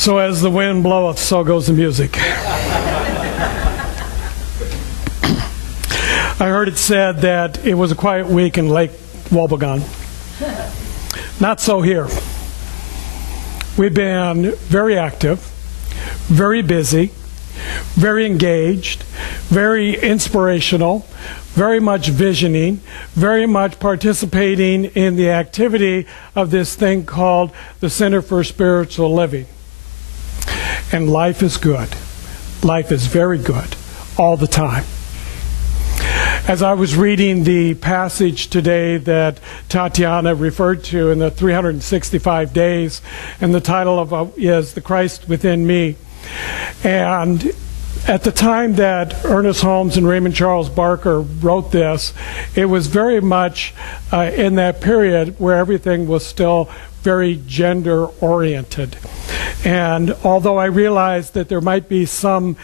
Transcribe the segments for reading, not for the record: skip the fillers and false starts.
So as the wind bloweth, so goes the music. I heard it said that it was a quiet week in Lake Wobegon. Not so here. We've been very active, very busy, very engaged, very inspirational, very much visioning, very much participating in the activity of this thing called the Center for Spiritual Living. And life is good. Life is very good all the time. As I was reading the passage today that Tatiana referred to in the 365 days, and the title of is The Christ Within Me. And at the time that Ernest Holmes and Raymond Charles Barker wrote this, it was very much in that period where everything was still very gender-oriented. And although I realized that there might be some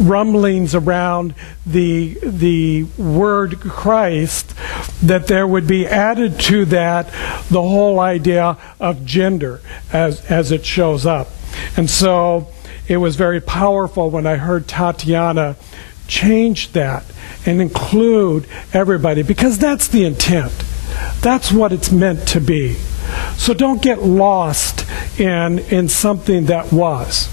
rumblings around the word Christ, that there would be added to that the whole idea of gender as it shows up. And so it was very powerful when I heard Tatiana change that and include everybody, because that's the intent. That's what it's meant to be. So don't get lost in something that was.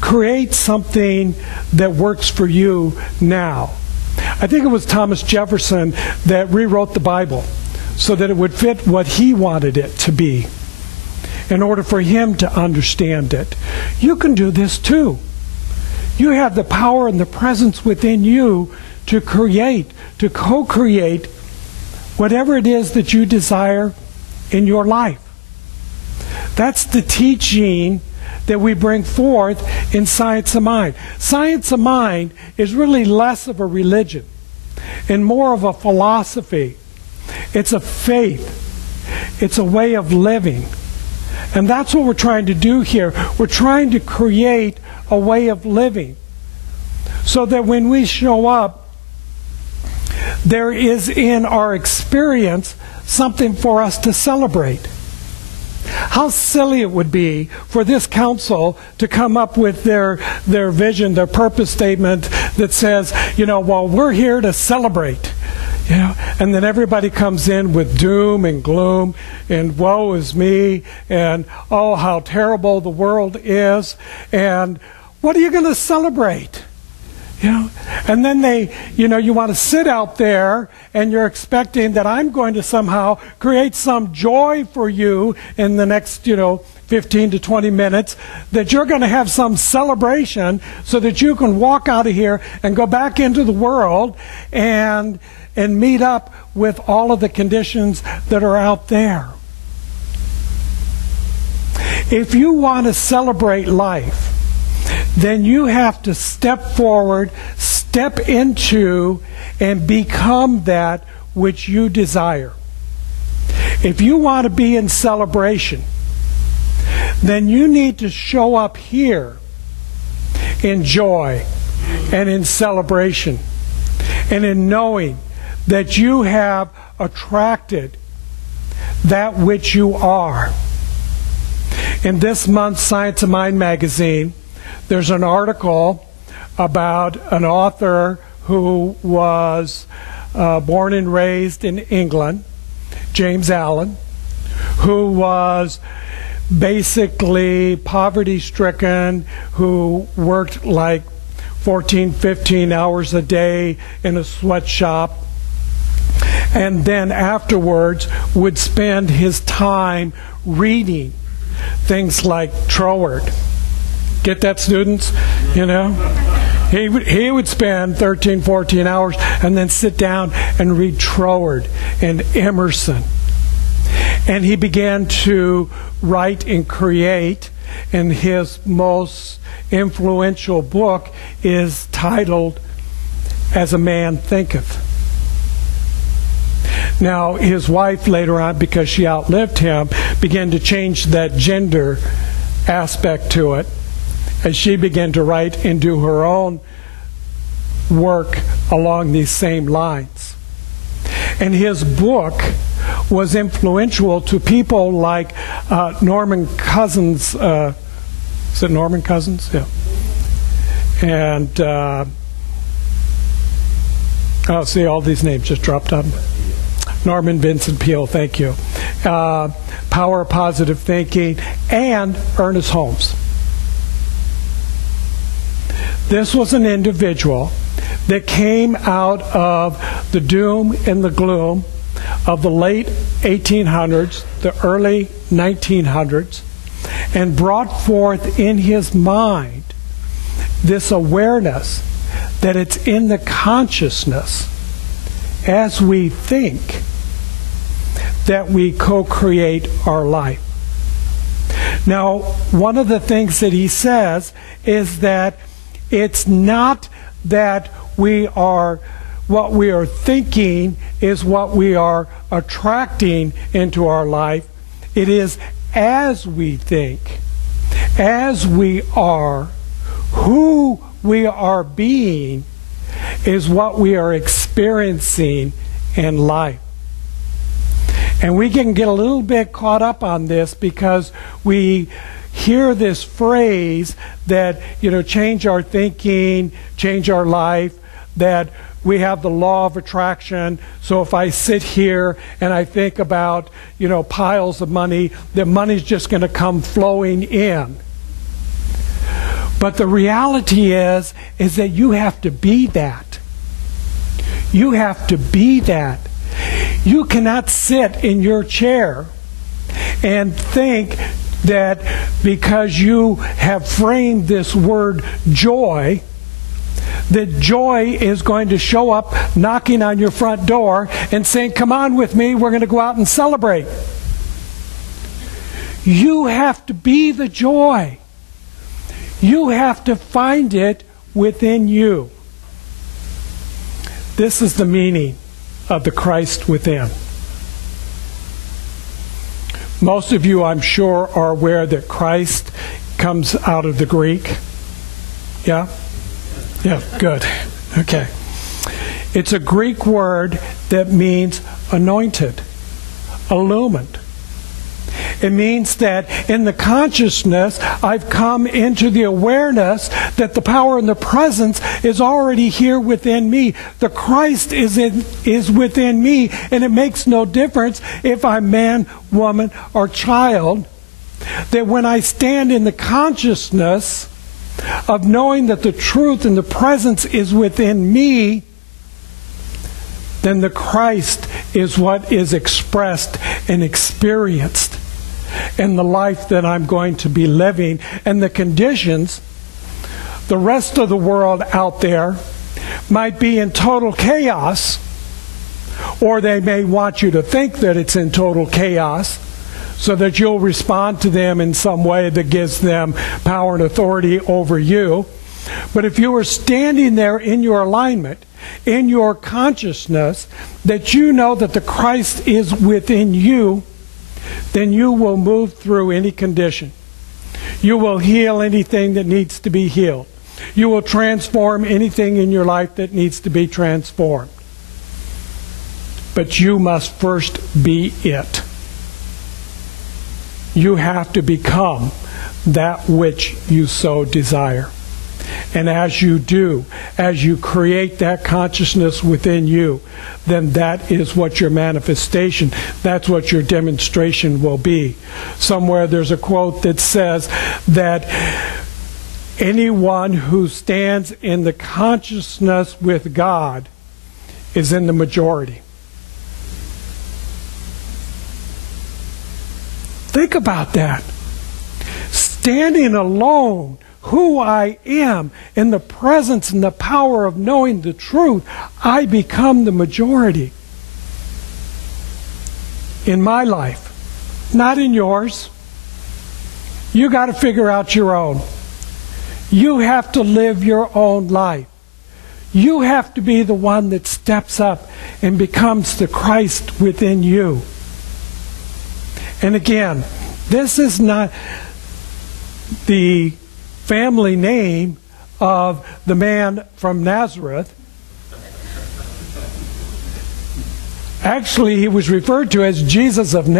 Create something that works for you now. I think it was Thomas Jefferson that rewrote the Bible so that it would fit what he wanted it to be in order for him to understand it. You can do this too. You have the power and the presence within you to create, to co-create whatever it is that you desire in your life. That's the teaching that we bring forth in Science of Mind. Science of Mind is really less of a religion and more of a philosophy. It's a faith. It's a way of living. And that's what we're trying to do here. We're trying to create a way of living so that when we show up, there is in our experience something for us to celebrate. How silly it would be for this council to come up with their vision, their purpose statement that says, well, we're here to celebrate. And then everybody comes in with doom and gloom and woe is me and oh, how terrible the world is. And what are you going to celebrate? And then you want to sit out there and you're expecting that I'm going to somehow create some joy for you in the next, 15 to 20 minutes, that you're going to have some celebration so that you can walk out of here and go back into the world and meet up with all of the conditions that are out there. If you want to celebrate life, then you have to step forward, step into, and become that which you desire. If you want to be in celebration, then you need to show up here in joy and in celebration and in knowing that you have attracted that which you are. In this month's Science of Mind magazine, there's an article about an author who was born and raised in England, James Allen, who was basically poverty-stricken, who worked like 14, 15 hours a day in a sweatshop, and then afterwards would spend his time reading things like Troward. Get that, students? He would spend 13, 14 hours and then sit down and read Troward and Emerson. And he began to write and create, and his most influential book is titled As a Man Thinketh. Now, his wife later on, because she outlived him, began to change that gender aspect to it, as she began to write and do her own work along these same lines. And his book was influential to people like Norman Cousins. Is it Norman Cousins? Yeah. And, see, all these names just dropped up. Norman Vincent Peale, thank you. Power of Positive Thinking, and Ernest Holmes. This was an individual that came out of the doom and the gloom of the late 1800s, the early 1900s, and brought forth in his mind this awareness that it's in the consciousness as we think that we co-create our life. Now, one of the things that he says is that it's not that what we are thinking is what we are attracting into our life. It is as we think, as we are, who we are being is what we are experiencing in life. And we can get a little bit caught up on this because we hear this phrase that, change our thinking, change our life, that we have the law of attraction. So if I sit here and I think about, piles of money, the money's just going to come flowing in. But the reality is that you have to be that. You have to be that. You cannot sit in your chair and think that because you have framed this word joy, that joy is going to show up knocking on your front door and saying, "Come on with me, we're going to go out and celebrate." You have to be the joy. You have to find it within you. This is the meaning of the Christ within. Most of you, I'm sure, are aware that Christ comes out of the Greek. Yeah? Yeah, good. Okay. It's a Greek word that means anointed, illumined. It means that in the consciousness, I've come into the awareness that the power and the presence is already here within me. The Christ is within me, and it makes no difference if I'm man, woman, or child. That when I stand in the consciousness of knowing that the truth and the presence is within me, then the Christ is what is expressed and experienced in the life that I'm going to be living. And the conditions, the rest of the world out there might be in total chaos, or they may want you to think that it's in total chaos so that you'll respond to them in some way that gives them power and authority over you. But if you are standing there in your alignment, in your consciousness, that you know that the Christ is within you, then you will move through any condition. You will heal anything that needs to be healed. You will transform anything in your life that needs to be transformed. But you must first be it. You have to become that which you so desire. And as you do, as you create that consciousness within you, then that is what your manifestation, that's what your demonstration will be. Somewhere there's a quote that says that anyone who stands in the consciousness with God is in the majority. Think about that. Standing alone, who I am, in the presence and the power of knowing the truth, I become the majority in my life, not in yours. You got to figure out your own. You have to live your own life. You have to be the one that steps up and becomes the Christ within you. And again, this is not the family name of the man from Nazareth. Actually, he was referred to as Jesus of Nazareth.